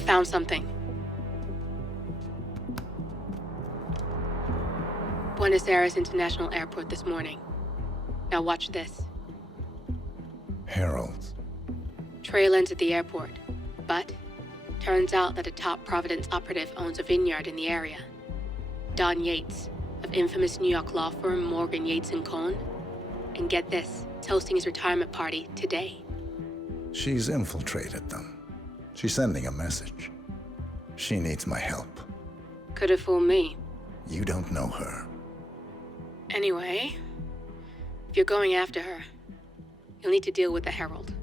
I found something. Buenos Aires International Airport this morning. Now watch this. Heralds. Trail ends at the airport, but turns out that a top Providence operative owns a vineyard in the area. Don Yates, of infamous New York law firm Morgan, Yates & Cohn. And get this, it's hosting his retirement party today. She's infiltrated them. She's sending a message. She needs my help. Could have fooled me. You don't know her. Anyway, if you're going after her, you'll need to deal with the Herald.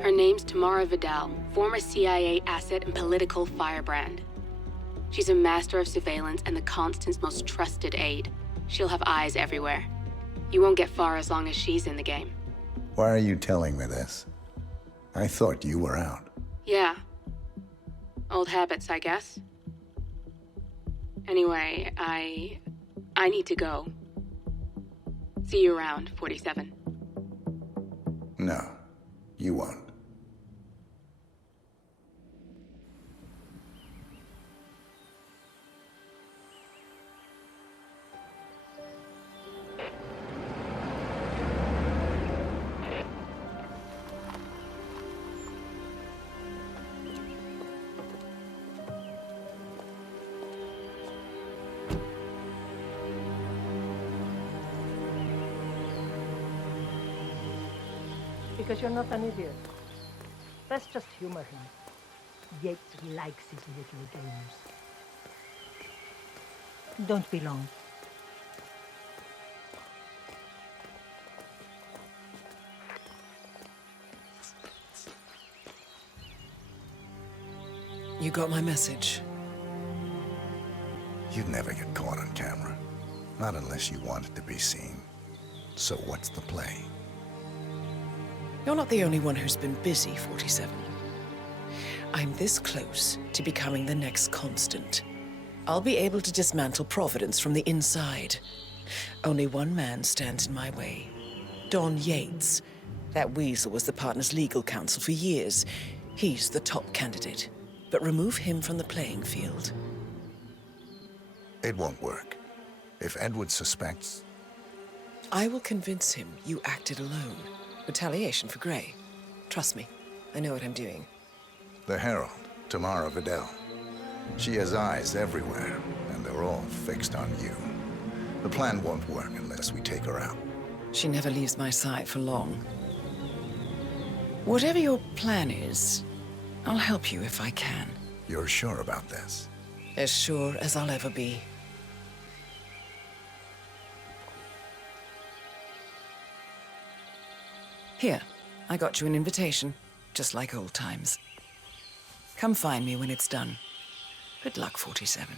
Her name's Tamara Vidal, former CIA asset and political firebrand. She's a master of surveillance and the Constant's most trusted aide. She'll have eyes everywhere. You won't get far as long as she's in the game. Why are you telling me this? I thought you were out. Yeah. Old habits, I guess. Anyway, I need to go. See you around, 47. No, you won't. Because you're not an idiot. Let's just humor him. Yates likes his little games. Don't be long. You got my message. You'd never get caught on camera. Not unless you wanted to be seen. So what's the play? You're not the only one who's been busy, 47. I'm this close to becoming the next Constant. I'll be able to dismantle Providence from the inside. Only one man stands in my way. Don Yates. That weasel was the partner's legal counsel for years. He's the top candidate. But remove him from the playing field. It won't work. If Edward suspects... I will convince him you acted alone. Retaliation for Grey. Trust me, I know what I'm doing. The Herald, Tamara Vidal. She has eyes everywhere, and they're all fixed on you. The plan won't work unless we take her out. She never leaves my side for long. Whatever your plan is, I'll help you if I can. You're sure about this? As sure as I'll ever be. Here, I got you an invitation, just like old times. Come find me when it's done. Good luck, 47.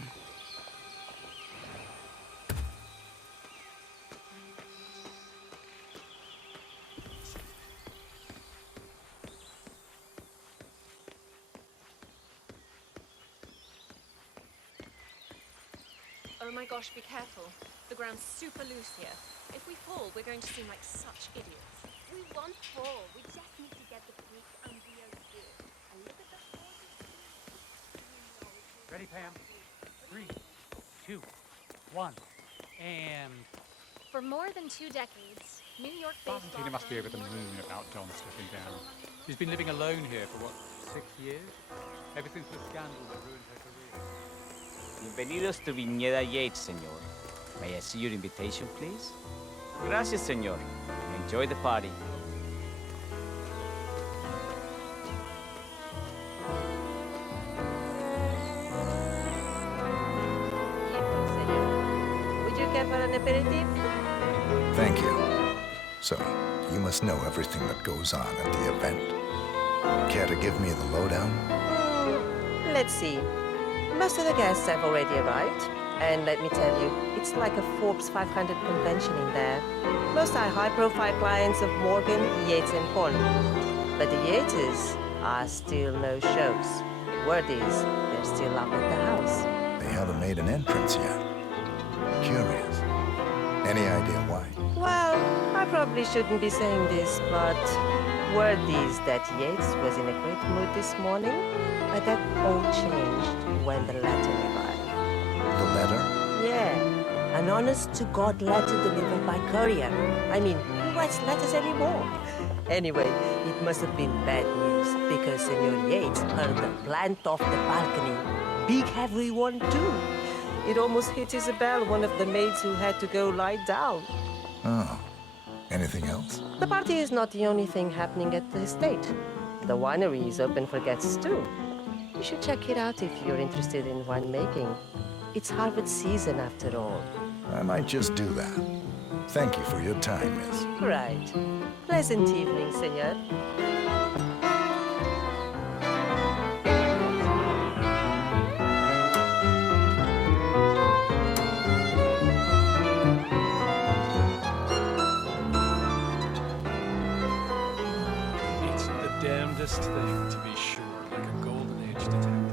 Oh my gosh, be careful. The ground's super loose here. If we fall, we're going to seem like such idiots. We won't fall. We just need to get the creek and we are good. And look at the horses. Ready, Pam? 3, 2, 1, and... For more than 2 decades, New York-based Valentina must be over the moon about John stepping down. She's been living alone here for, what, 6 years? Ever since the scandal that ruined her career. Bienvenidos to Viñeda Yates, señor. May I see your invitation, please? Gracias, señor. Enjoy the party. Would you care for an aperitif? Thank you. So, you must know everything that goes on at the event. Care to give me the lowdown? Let's see. Most of the guests have already arrived. And let me tell you, it's like a Forbes 500 convention in there. Most are high-profile clients of Morgan, Yates & Cohn. But the Yates are still no shows. Word is, they're still up at the house. They haven't made an entrance yet. Curious. Any idea why? Well, I probably shouldn't be saying this, but Word is that Yates was in a great mood this morning, but that all changed when the letter arrived. The letter? Yeah, an honest-to-God letter delivered by courier. I mean, who writes letters anymore? Anyway, it must have been bad news, because Senor Yates hurled the plant off the balcony. Big heavy one, too. It almost hit Isabel, one of the maids who had to go lie down. Oh. Anything else? The party is not the only thing happening at the estate. The winery is open for guests, too. You should check it out if you're interested in winemaking. It's harvest season, after all. I might just do that. Thank you for your time, miss. Right. Pleasant evening, senor. It's the damnedest thing, to be sure, like a golden age detective.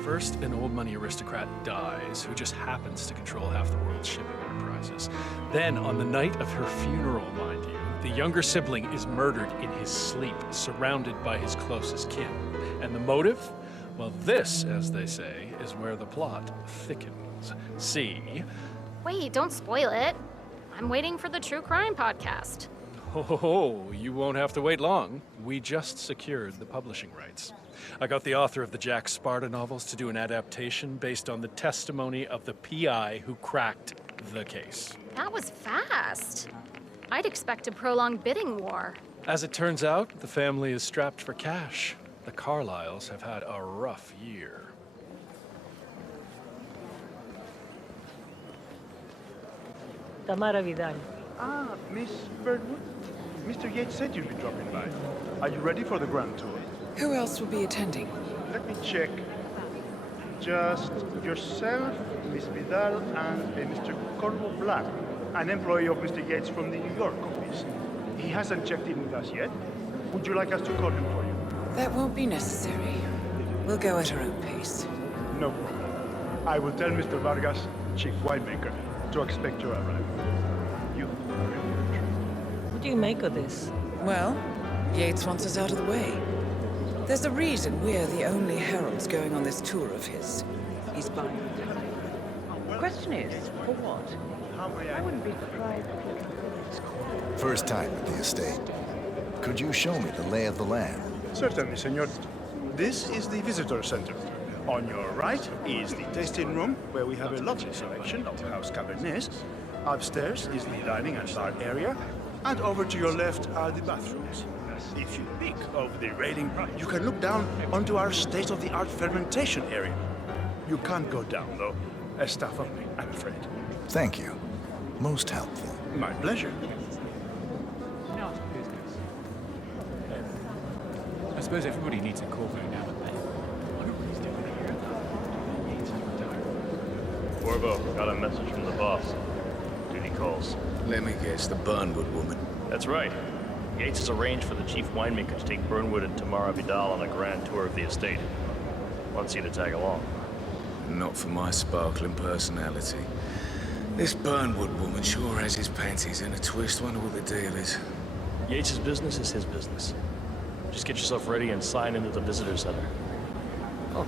First, an old money aristocrat dies who just happens to control half the world's shipping enterprises. Then, on the night of her funeral, mind you, the younger sibling is murdered in his sleep, surrounded by his closest kin. And the motive? Well, this, as they say, is where the plot thickens. See? Wait, don't spoil it. I'm waiting for the true crime podcast. Oh, you won't have to wait long. We just secured the publishing rights. I got the author of the Jack Sparta novels to do an adaptation based on the testimony of the PI who cracked the case. That was fast. I'd expect a prolonged bidding war. As it turns out, the family is strapped for cash. The Carlyles have had a rough year. Tamara Vidal. Ah, Miss Birdwood? Mr. Yates said you'd be dropping by. Are you ready for the grand tour? Who else will be attending? Let me check. Just yourself, Miss Vidal, and Mr. Corvo Black, an employee of Mr. Yates from the New York office. He hasn't checked in with us yet. Would you like us to call him for you? That won't be necessary. We'll go at our own pace. No problem. I will tell Mr. Vargas, chief winemaker, to expect your arrival. You are in for a treat. What do you make of this? Well, Yates wants us out of the way. There's a reason we're the only heralds going on this tour of his. He's buying. The question is, for what? I wouldn't be surprised if First time at the estate. Could you show me the lay of the land? Certainly, senor. This is the visitor center. On your right is the tasting room, where we have a lovely selection of house cabernets. Upstairs is the dining and bar area, and over to your left are the bathrooms. If you peek over the railing, you can look down onto our state-of-the-art fermentation area. You can't go down, though. Staff only, I'm afraid. Thank you. Most helpful. My pleasure. Now to business. I suppose everybody needs a corvo now and then. I wonder what he's doing here. Yates has retired. Corvo, got a message from the boss. Duty calls. Let me guess, the Burnwood woman. That's right. Yates has arranged for the chief winemaker to take Burnwood and Tamara Vidal on a grand tour of the estate. Wants you to tag along. Not for my sparkling personality. This Burnwood woman sure has his panties in a twist. Wonder what the deal is. Yates' business is his business. Just get yourself ready and sign into the visitor center. Oh,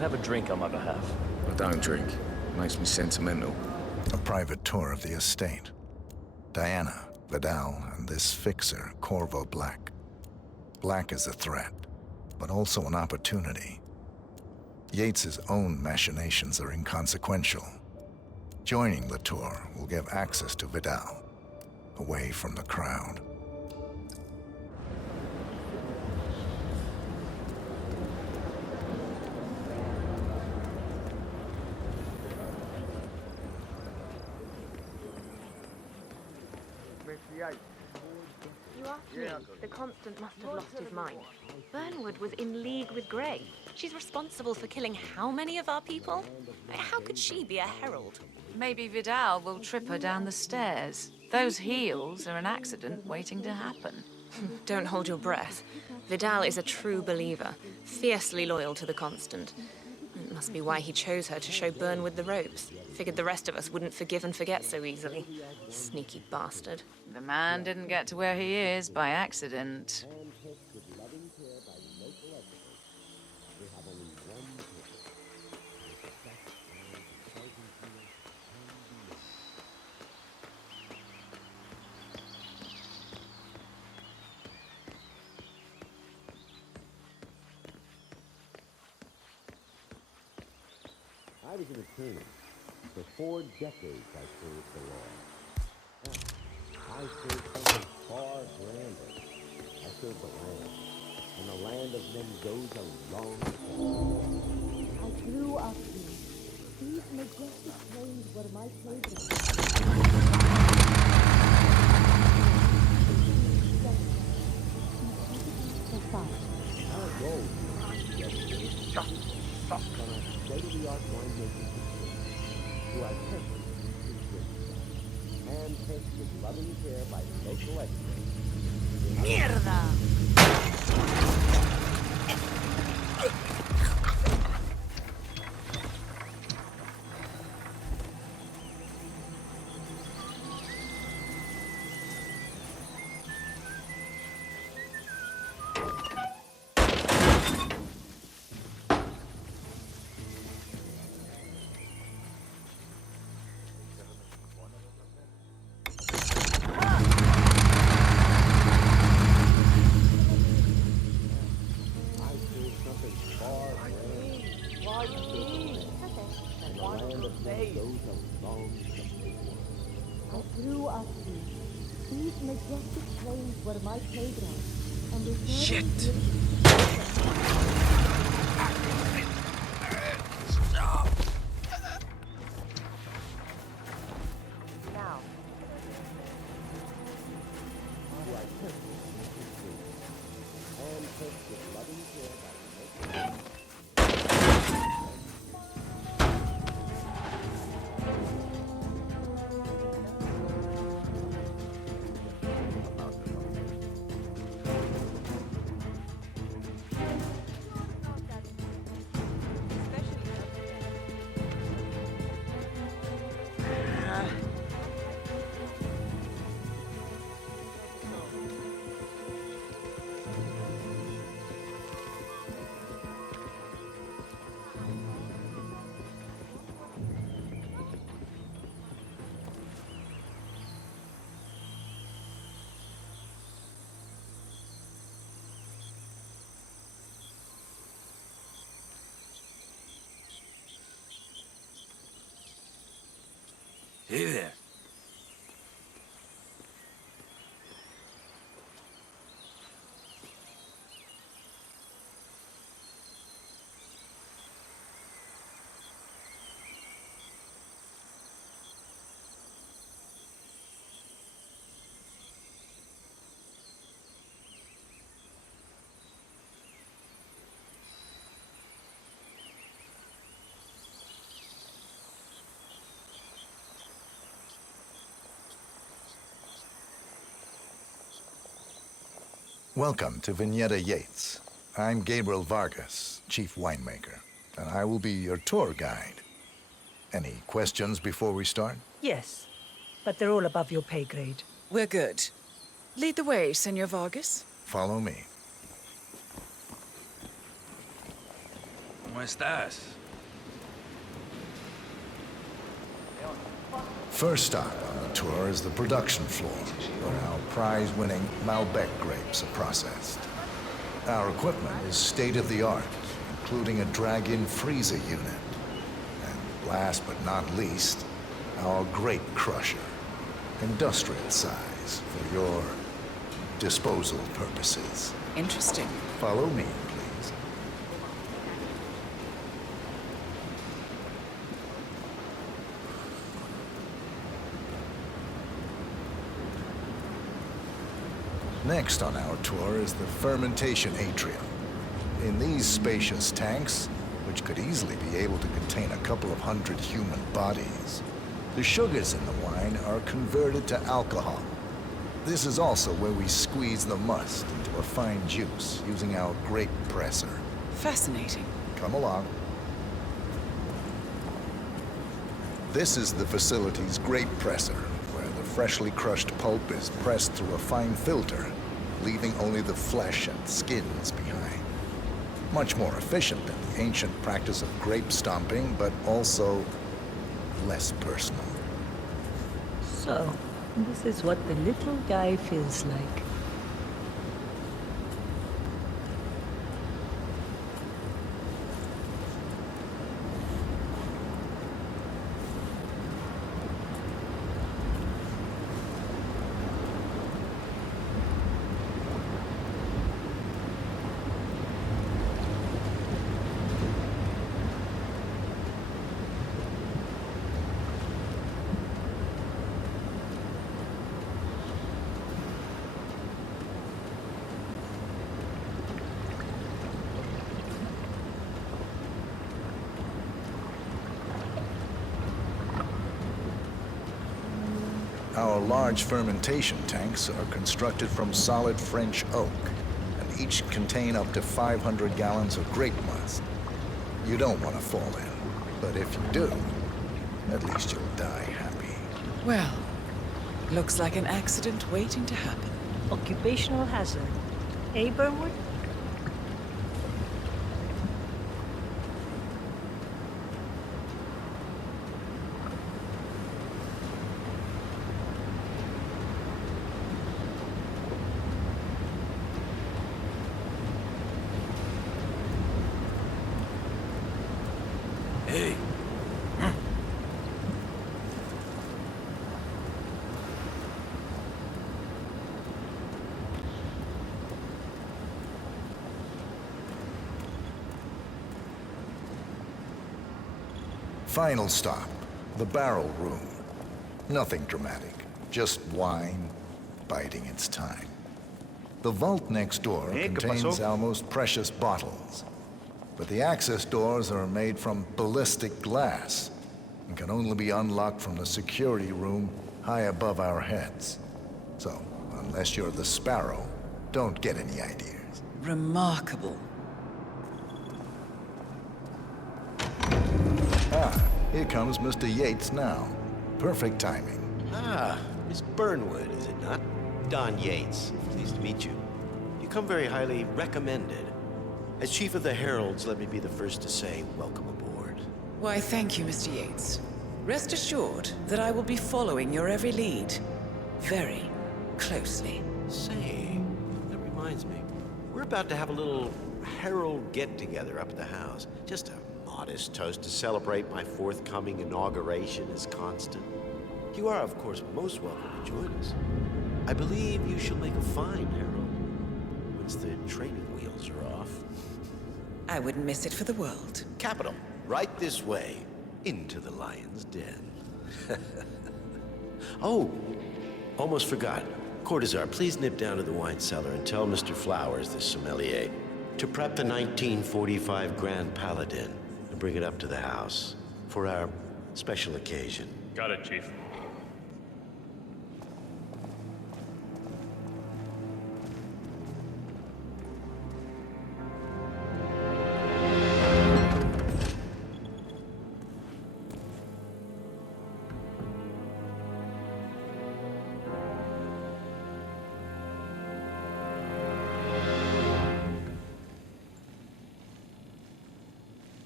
have a drink on my behalf. I don't drink. Makes me sentimental. A private tour of the estate. Diana, Vidal, and this fixer, Corvo Black. Black is a threat, but also an opportunity. Yates's own machinations are inconsequential. Joining the tour will give access to Vidal, away from the crowd. You asked me. The Constant must have lost his mind. Burnwood was in league with Grey. She's responsible for killing how many of our people? How could she be a herald? Maybe Vidal will trip her down the stairs. Those heels are an accident waiting to happen. Don't hold your breath. Vidal is a true believer, fiercely loyal to the Constant. It must be why he chose her to show Burnwood the ropes. Figured the rest of us wouldn't forgive and forget so easily. Sneaky bastard. The man didn't get to where he is by accident. I was an attorney. For 4 decades, I served the law. I served something far grander. I served the land. And the land of men goes a long way. I grew up here. These majestic plains were my playground. Our goal is on our state-of-the-art winemaking facility, who are tested handpicked with loving care by local experts. Mierda! I grew up here. These majestic plains were my playground. And the Shit! Stop! Now. Handpicked with loving care by local experts. Hey there. Welcome to Vineyard Yates. I'm Gabriel Vargas, chief winemaker, and I will be your tour guide. Any questions before we start? Yes, but they're all above your pay grade. We're good. Lead the way, Senor Vargas. Follow me. ¿Cómo estás? First stop on the tour is the production floor, where our prize-winning Malbec grapes are processed. Our equipment is state-of-the-art, including a drag-in freezer unit. And last but not least, our grape crusher, industrial size for your disposal purposes. Interesting. Follow me. Next on our tour is the fermentation atrium. In these spacious tanks, which could easily be able to contain a couple of hundred human bodies, the sugars in the wine are converted to alcohol. This is also where we squeeze the must into a fine juice using our grape presser. Fascinating. Come along. This is the facility's grape presser, where the freshly crushed pulp is pressed through a fine filter, leaving only the flesh and skins behind. Much more efficient than the ancient practice of grape stomping, but also less personal. So, this is what the little guy feels like. Our large fermentation tanks are constructed from solid French oak, and each contain up to 500 gallons of grape must. You don't want to fall in, but if you do, at least you'll die happy. Well, looks like an accident waiting to happen. Occupational hazard. Eh, Burnwood? Hey. Final stop, the barrel room. Nothing dramatic, just wine biding its time. The vault next door contains our most precious bottles. But the access doors are made from ballistic glass and can only be unlocked from the security room high above our heads. So, unless you're the Sparrow, don't get any ideas. Remarkable. Ah, here comes Mr. Yates now. Perfect timing. Ah, Miss Burnwood, is it not? Don Yates. Pleased to meet you. You come very highly recommended. As Chief of the Heralds, let me be the first to say, welcome aboard. Why, thank you, Mr. Yates. Rest assured that I will be following your every lead. Very closely. Say, that reminds me. We're about to have a little Herald get-together up at the house. Just a modest toast to celebrate my forthcoming inauguration as Constant. You are, of course, most welcome to join us. I believe you shall make a fine Herald, once the training wheels are off. I wouldn't miss it for the world. Capital. Right this way. Into the lion's den. Oh, almost forgot. Cortazar, please nip down to the wine cellar and tell Mr. Flowers, the sommelier, to prep the 1945 Grand Paladin and bring it up to the house for our special occasion. Got it, Chief.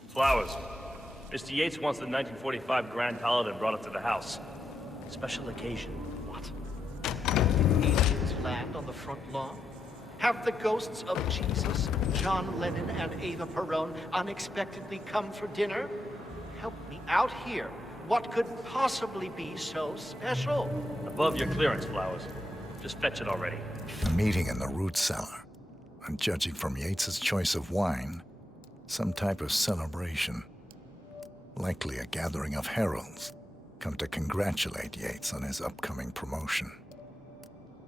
Flowers. Mr. Yates wants the 1945 Grand Paladin brought up to the house. Special occasion. What? Aliens land on the front lawn? Have the ghosts of Jesus, John Lennon, and Eva Perón unexpectedly come for dinner? Help me out here. What could possibly be so special? Above your clearance, Flowers. Just fetch it already. A meeting in the root cellar. And judging from Yates's choice of wine, some type of celebration. Likely a gathering of heralds, come to congratulate Yates on his upcoming promotion.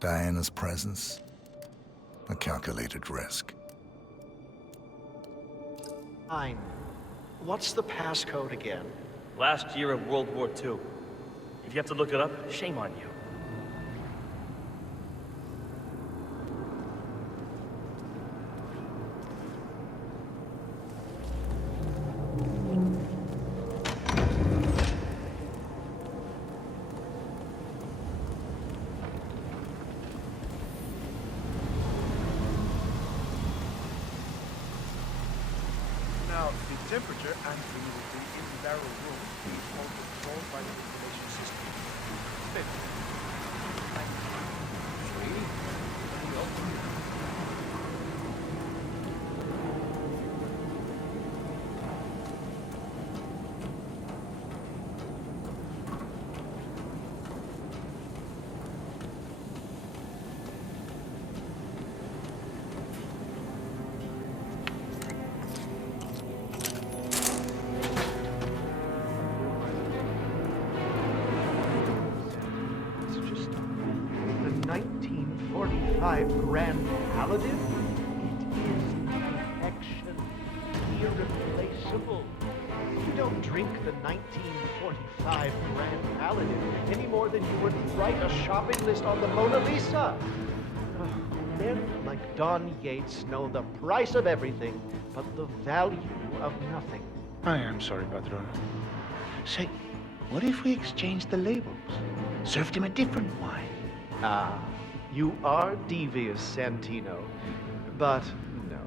Diana's presence, a calculated risk. Fine. What's the passcode again? Last year of World War II. If you have to look it up, shame on you. pantry with the empty barrel room is all controlled by the ventilation system. Then, Sweetie, welcome. It's just the 1945 Grand Paladin. It is perfection, irreplaceable. You don't drink the 1945 Grand Paladin any more than you would write a shopping list on the Mona Lisa. Men like Don Yates know the price of everything, but the value of nothing. I am sorry, Patron. Say, what if we exchanged the labels? Served him a different wine? Ah, you are devious, Santino. But no.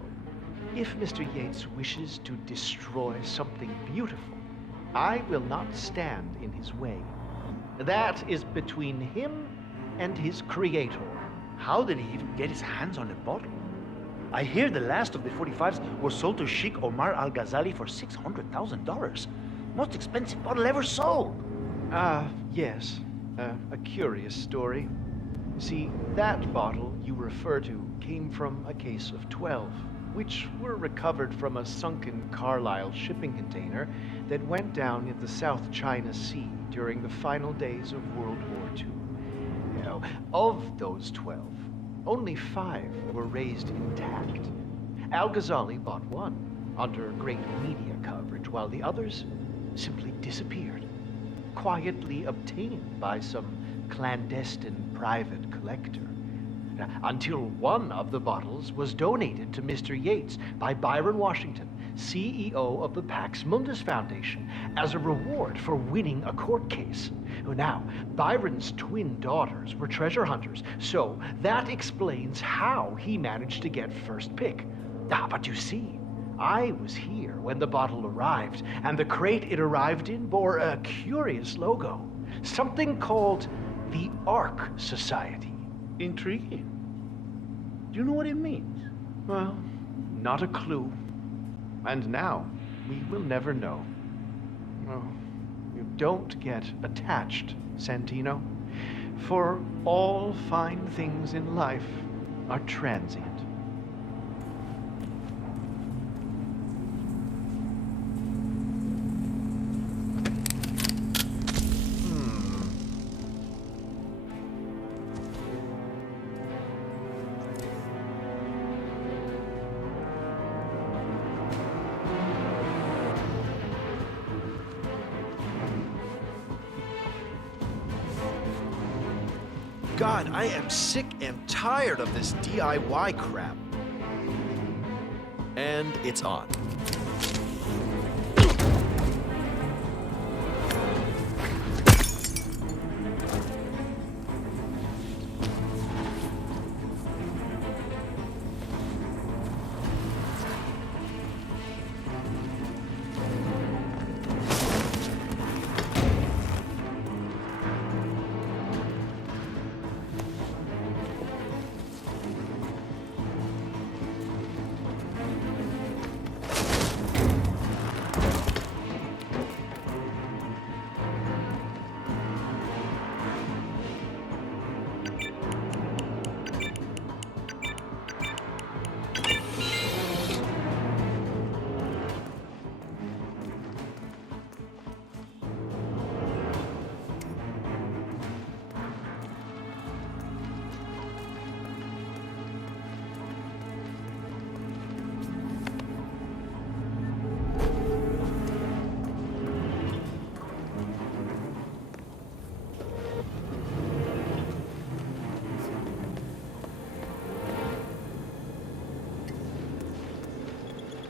If Mr. Yates wishes to destroy something beautiful, I will not stand in his way. That is between him and his creator. How did he even get his hands on a bottle? I hear the last of the 45s was sold to Sheikh Omar Al-Ghazali for $600,000. Most expensive bottle ever sold. Yes. A curious story. See, that bottle you refer to came from a case of 12, which were recovered from a sunken Carlisle shipping container that went down in the South China Sea during the final days of World War II. Now, of those 12, only 5 were raised intact. Al-Ghazali bought one under great media coverage, while the others simply disappeared, quietly obtained by some clandestine private collector. Until one of the bottles was donated to Mr. Yates by Byron Washington, CEO of the Pax Mundus Foundation, as a reward for winning a court case. Now, Byron's twin daughters were treasure hunters, so that explains how he managed to get first pick. But you see, I was here when the bottle arrived, and the crate it arrived in bore a curious logo. Something called the Ark Society. Intriguing. Do you know what it means? Well, not a clue. And now, we will never know. Oh, you don't get attached, Santino. For all fine things in life are transient. God, I am sick and tired of this DIY crap. And it's on.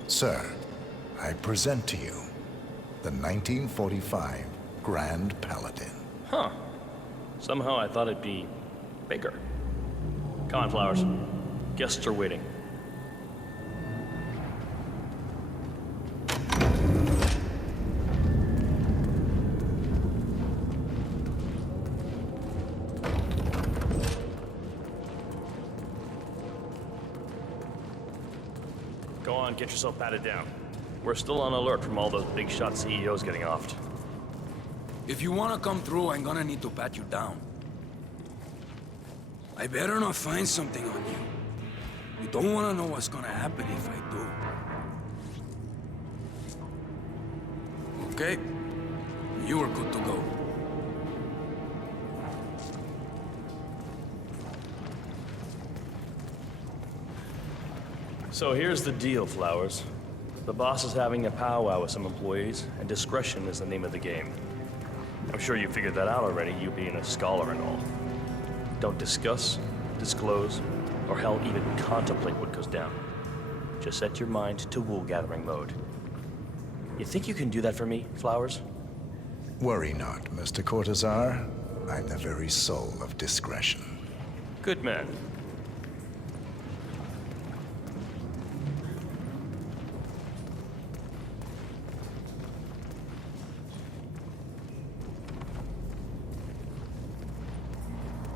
Sir, I present to you the 1945 Grand Paladin. Huh. Somehow I thought it'd be bigger. Come on, Flowers. Guests are waiting. get yourself patted down. We're still on alert from all those big shot CEOs getting offed. If you wanna come through, I'm gonna need to pat you down. I better not find something on you. You don't wanna know what's gonna happen if I do. Okay? You are good to go. So here's the deal, Flowers. The boss is having a powwow with some employees, and discretion is the name of the game. I'm sure you figured that out already, you being a scholar and all. Don't discuss, disclose, or hell, even contemplate what goes down. Just set your mind to wool-gathering mode. You think you can do that for me, Flowers? Worry not, Mr. Cortazar. I'm the very soul of discretion. Good man.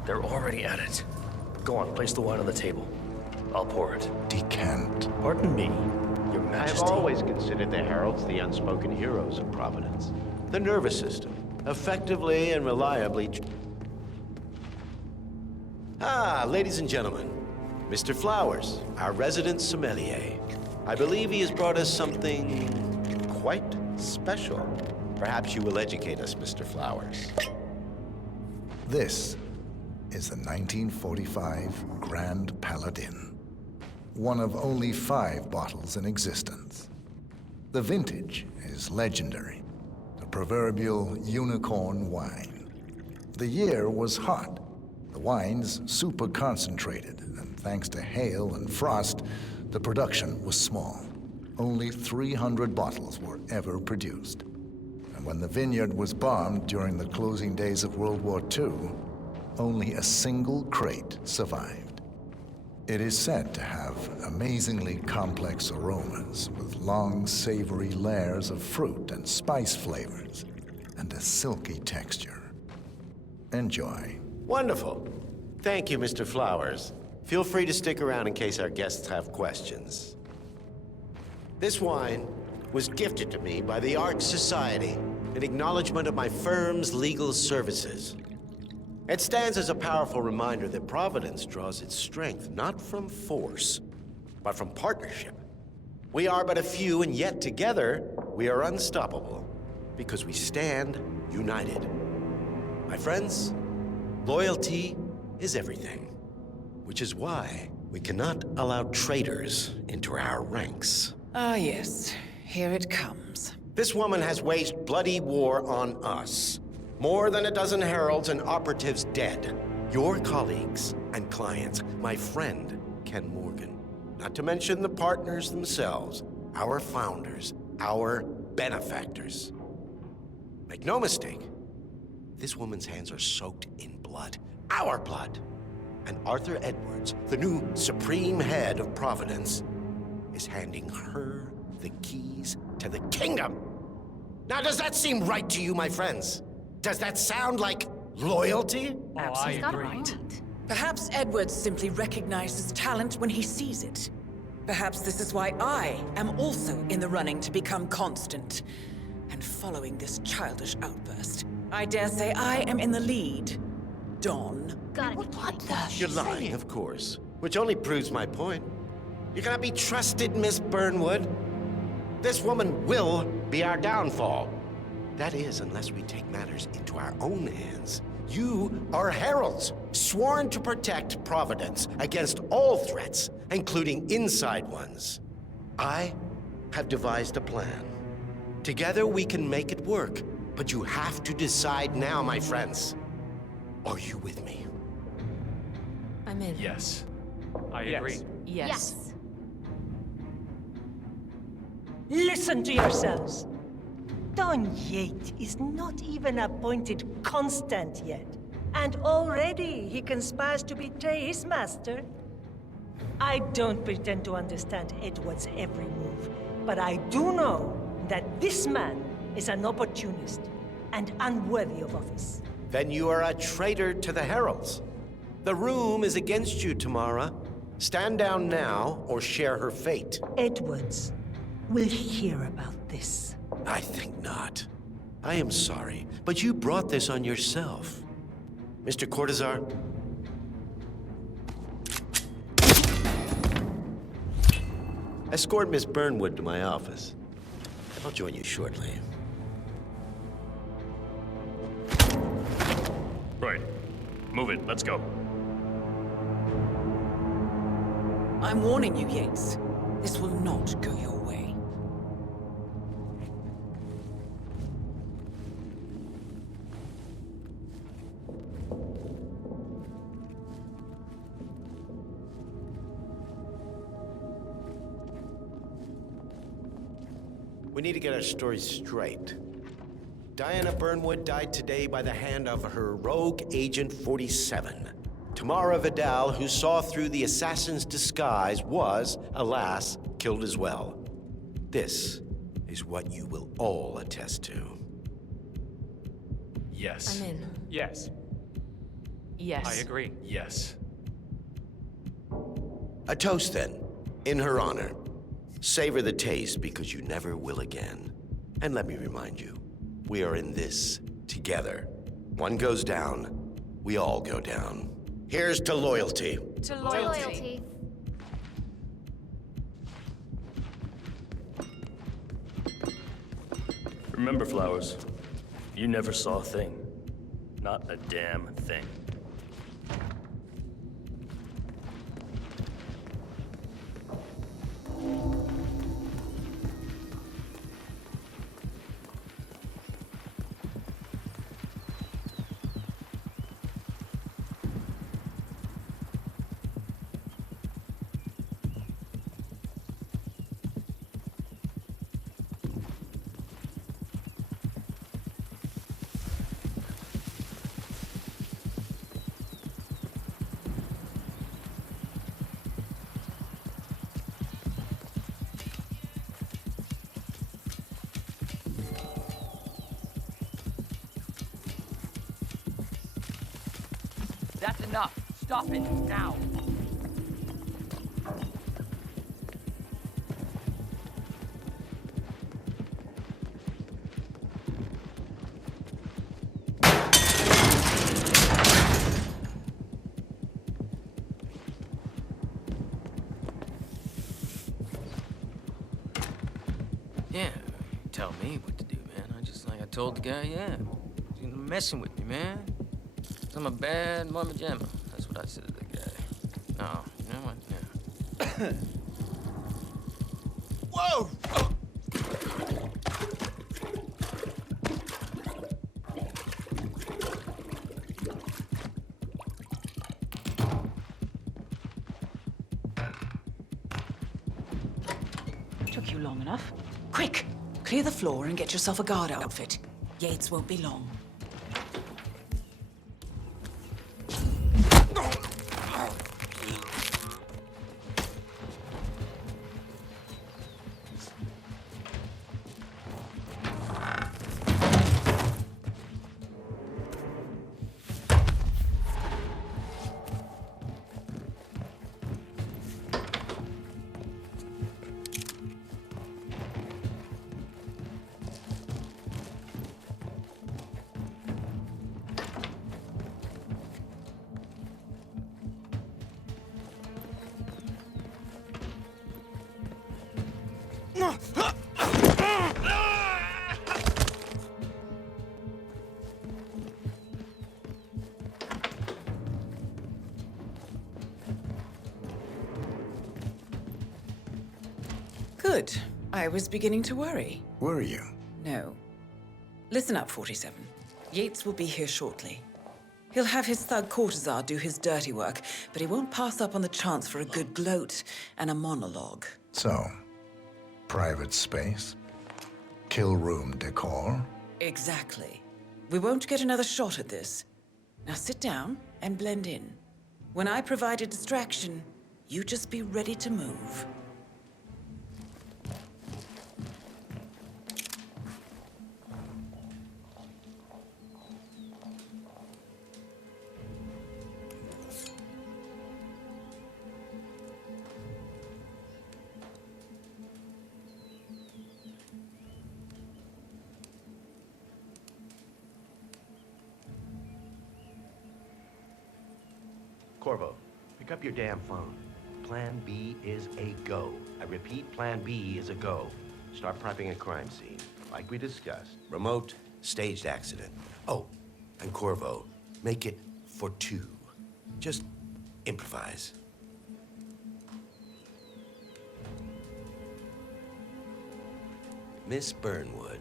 They're already at it. Go on, place the wine on the table. I'll pour it. Decant. Pardon me, Your Majesty. I've always considered the Heralds the unspoken heroes of Providence. The nervous system, effectively and reliably... ladies and gentlemen, Mr. Flowers, our resident sommelier. I believe he has brought us something quite special. Perhaps you will educate us, Mr. Flowers. This is the 1945 Grand Paladin, one of only 5 bottles in existence. The vintage is legendary, the proverbial unicorn wine. The year was hot, the wine's super concentrated, and thanks to hail and frost, the production was small. Only 300 bottles were ever produced. And when the vineyard was bombed during the closing days of World War II, only a single crate survived. It is said to have amazingly complex aromas with long, savory layers of fruit and spice flavors, and a silky texture. Enjoy. Wonderful. Thank you, Mr. Flowers. Feel free to stick around in case our guests have questions. This wine was gifted to me by the Art Society in acknowledgement of my firm's legal services. It stands as a powerful reminder that Providence draws its strength not from force, but from partnership. We are but a few, and yet together we are unstoppable because we stand united. My friends, loyalty is everything, which is why we cannot allow traitors into our ranks. Ah, yes. Here it comes. This woman has waged bloody war on us. More than a dozen heralds and operatives dead. Your colleagues and clients, my friend, Ken Morgan. Not to mention the partners themselves, our founders, our benefactors. Make no mistake, this woman's hands are soaked in blood. Our blood. And Arthur Edwards, the new supreme head of Providence, is handing her the keys to the kingdom. Now, does that seem right to you, my friends? Does that sound like loyalty? Absolutely right. Perhaps Edwards simply recognizes talent when he sees it. Perhaps this is why I am also in the running to become constant. And following this childish outburst, I dare say I am in the lead. Don. What the? You're lying, of course. Which only proves my point. You cannot be trusted, Miss Burnwood. This woman will be our downfall. That is, unless we take matters into our own hands. You are heralds, sworn to protect Providence against all threats, including inside ones. I have devised a plan. Together we can make it work, but you have to decide now, my friends. Are you with me? I'm in. Yes. I agree. Yes. Listen to yourselves. Don Yates is not even appointed constant yet, and already he conspires to betray his master. I don't pretend to understand Edward's every move, but I do know that this man is an opportunist and unworthy of office. Then you are a traitor to the Heralds. The room is against you, Tamara. Stand down now or share her fate. Edwards will hear about this. I think not. I am sorry, but you brought this on yourself. Mr. Cortazar? Escort Miss Burnwood to my office. I'll join you shortly. Right. Move it. Let's go. I'm warning you, Yates. This will not go your way. We need to get our story straight. Diana Burnwood died today by the hand of her rogue Agent 47. Tamara Vidal, who saw through the assassin's disguise, was, alas, killed as well. This is what you will all attest to. Yes. I'm in. Yes. Yes. I agree. Yes. A toast, then, in her honor. Savor the taste, because you never will again. And let me remind you, we are in this together. One goes down, we all go down. Here's to loyalty. To loyalty. Remember, Flowers, you never saw a thing. Not a damn thing. That's enough. Stop it, now. Yeah, tell me what to do, man. I told the guy, yeah. He's messing with me, man. I'm a bad mama jamma. That's what I said to the guy. No, you know what? Yeah. Whoa! Took you long enough. Quick! Clear the floor and get yourself a guard outfit. Yates won't be long. Good. I was beginning to worry. Were you? No. Listen up, 47. Yates will be here shortly. He'll have his thug Cortazar do his dirty work, but he won't pass up on the chance for a good gloat and a monologue. So, private space? Kill room decor? Exactly. We won't get another shot at this. Now sit down and blend in. When I provide a distraction, you just be ready to move. Corvo, pick up your damn phone. Plan B is a go. I repeat, Plan B is a go. Start prepping a crime scene, like we discussed. Remote, staged accident. Oh, and Corvo, make it for 2. Just improvise. Miss Burnwood.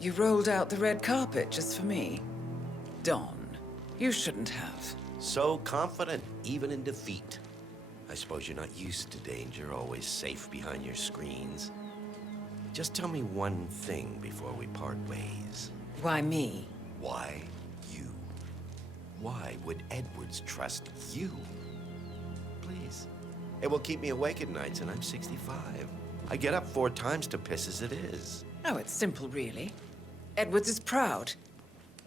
You rolled out the red carpet just for me. Don, you shouldn't have. So confident, even in defeat. I suppose you're not used to danger, always safe behind your screens. Just tell me one thing before we part ways. Why me? Why you? Why would Edwards trust you? Please. It will keep me awake at nights, and I'm 65. I get up 4 times to piss as it is. Oh, it's simple, really. Edwards is proud.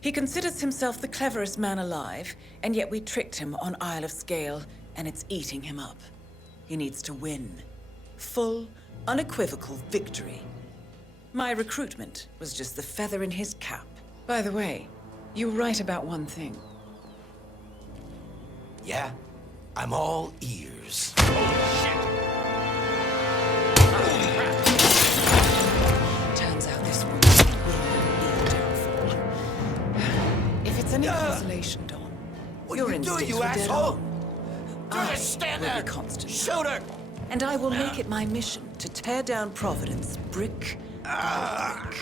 He considers himself the cleverest man alive, and yet we tricked him on Isle of Scale, and it's eating him up. He needs to win. Full, unequivocal victory. My recruitment was just the feather in his cap. By the way, you were right about one thing. Yeah? I'm all ears. Turns out this woman will be downfall. If it's any consolation, Don, What your are you doing, instincts you were dead asshole? on. Just stand will there. be constant. Shoot her! And I will make it my mission to tear down Providence brick by brick.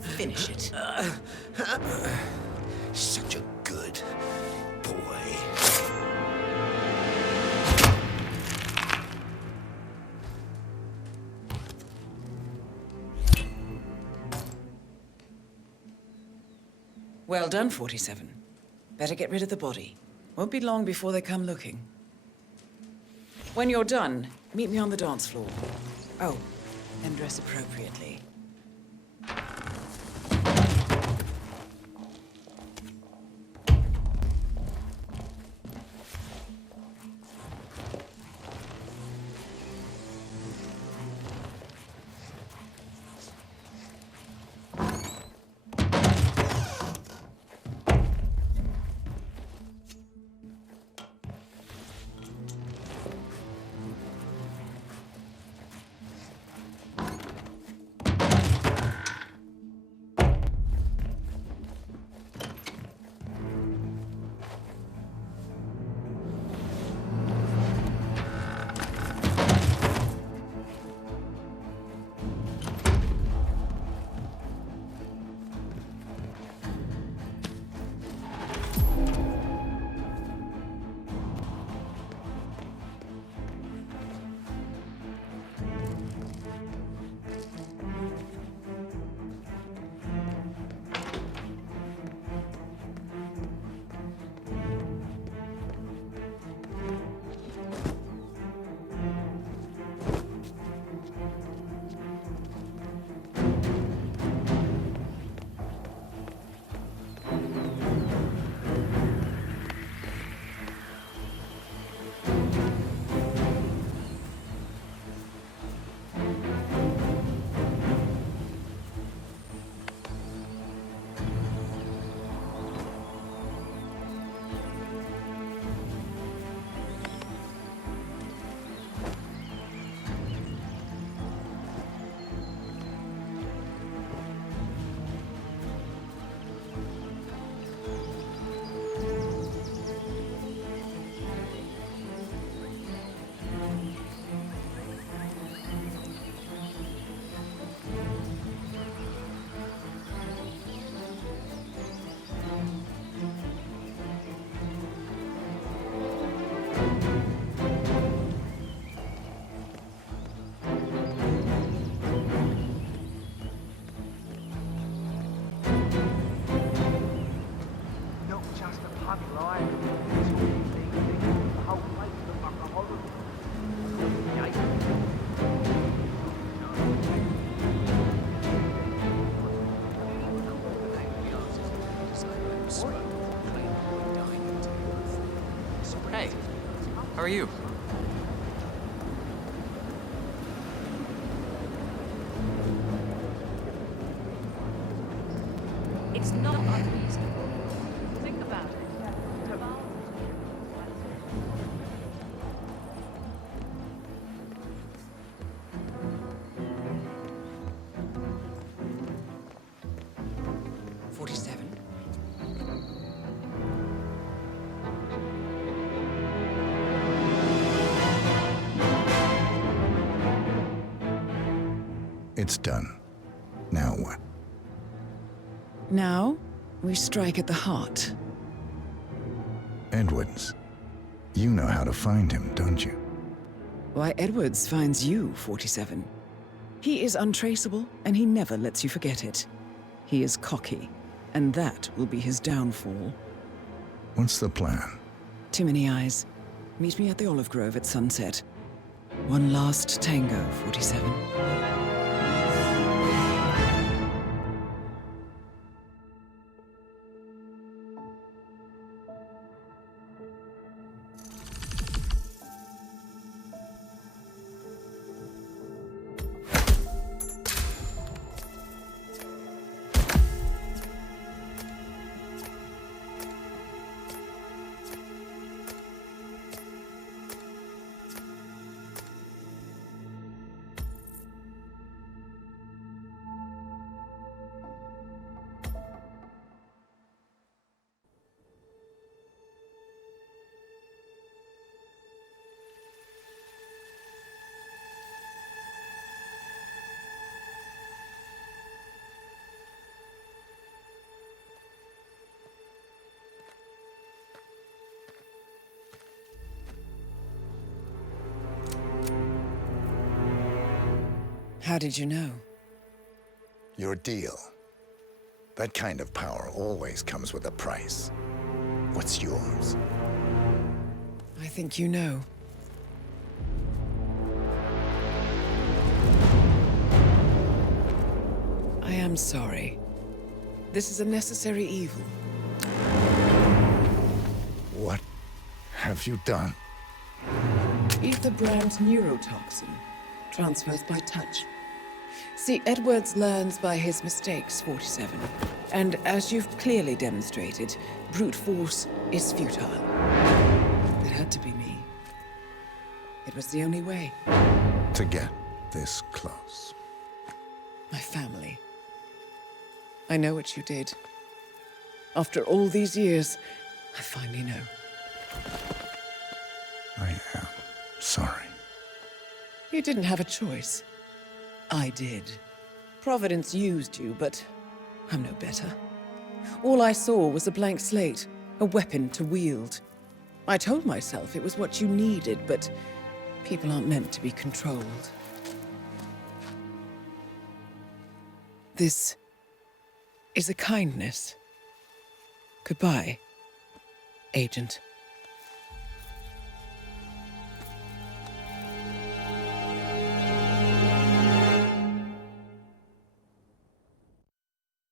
Finish it. Such a good boy. Well done, 47. Better get rid of the body. Won't be long before they come looking. When you're done, meet me on the dance floor. Oh, and dress appropriately. Hey, how are you? It's not unreasonable. Think about it. It's done. Now what? Now, we strike at the heart. Edwards. You know how to find him, don't you? Why, Edwards finds you, 47. He is untraceable, and he never lets you forget it. He is cocky, and that will be his downfall. What's the plan? Too many eyes. Meet me at the Olive Grove at sunset. One last tango, 47. How did you know? Your deal. That kind of power always comes with a price. What's yours? I think you know. I am sorry. This is a necessary evil. What have you done? Ether brand neurotoxin. Transfers by touch. See, Edwards learns by his mistakes, 47. And as you've clearly demonstrated, brute force is futile. It had to be me. It was the only way. To get this close. My family. I know what you did. After all these years, I finally know. I am sorry. You didn't have a choice. I did. Providence used you, but I'm no better. All I saw was a blank slate, a weapon to wield. I told myself it was what you needed, but people aren't meant to be controlled. This is a kindness. Goodbye, Agent.